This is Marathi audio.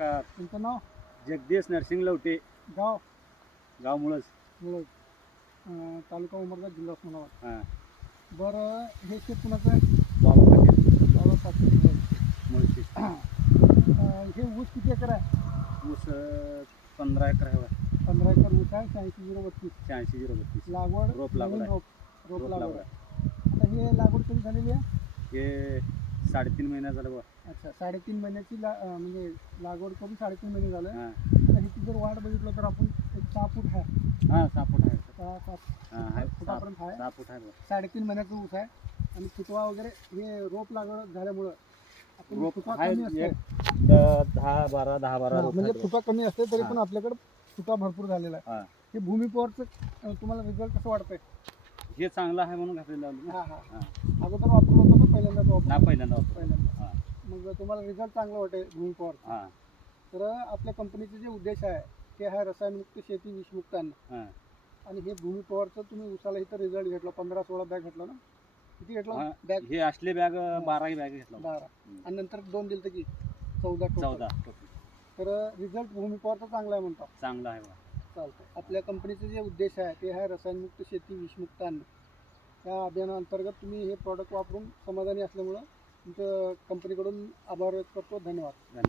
नमस्कार. तुमचं नाव? जगदीश नरसिंग लवटे, गाव? गाव मुळज. मुळज. तालुका उमरगा, जिल्हा उस्मानाबाद. हां. बरं, हे शेत कुणाचं आहे? बाबा पाटील बाबा पाटील मुळज. मुळशी. हे ऊस किती एकर आहे? ऊस 15 एकर आहे. 15 एकर ऊस आहे. 86-032. 86-032. लागवड रोप लागवड नवीन आहे. रोप रोप लागवड लागवड आहे. आता हे लागवड कधी झालेली आहे? हे 3.5 महिना झालं बघ. अच्छा, 3.5 महिन्याची म्हणजे लागवड करून 3.5 महिने झालं. हां आता ह्याची जर वाढ बघितलं तर आपण एक 6 फूट आहे. हां 6 फूट आहे. 6 हां आहे. फुटापर्यंत आहे. 6 फूट आहे बघ. 3.5 महिन्याचं ऊस आहे. आणि फुटवा वगैरे हे रोप लागवड झाल्यामुळं आपण रोप फुटवा आहे कमी असते. 10-12 म्हणजे रोप फुटवा कमी असते तरी हां. पण आपल्याकडे फुटवा भरपूर झालेला आहे. हां. हे भूमी पॉवरचं तुम्हाला रिझल्ट कसं वाटतंय? हे चांगलं आहे म्हणून घातलेलं लावलं ना. हां हां. हां. अगोदर वापरलं होतं का पहिल्यांदाच ना वापरलं? पहिल्यांदा वापरलं. पहिल्यांदा. हां मग तुम्हाला रिझल्ट चांगलं वाटेल भूमी पॉवर. हां तर आपल्या कंपनीचे जे उद्देश आहे ते आहे रसायनमुक्त शेती, विषमुक्त अन्न. हां. आणि हे भूमी पॉवरचं तुम्ही उसाला इथं रिझल्ट घेतला. 15-16 बॅग घेतला ना? किती घेतला हां. बॅग? हे असले बॅग 12 बॅग घेतला. 12. आणि नंतर 2 दिलं की 14 टोटल. 14 टोटल. तर रिझल्ट भूमी पॉवरचा चांगला आहे म्हणतात. चांगलं आहे बघ. चालतंय. आपल्या कंपनीचे जे उद्देश आहे ते आहे रसायनमुक्त शेती, विषमुक्त अन्न. या अभियानाअंतर्गत तुम्ही हे प्रॉडक्ट वापरून समाधानी असल्यामुळं तुमच्या कंपनीकडून आभार व्यक्त करतो. धन्यवाद.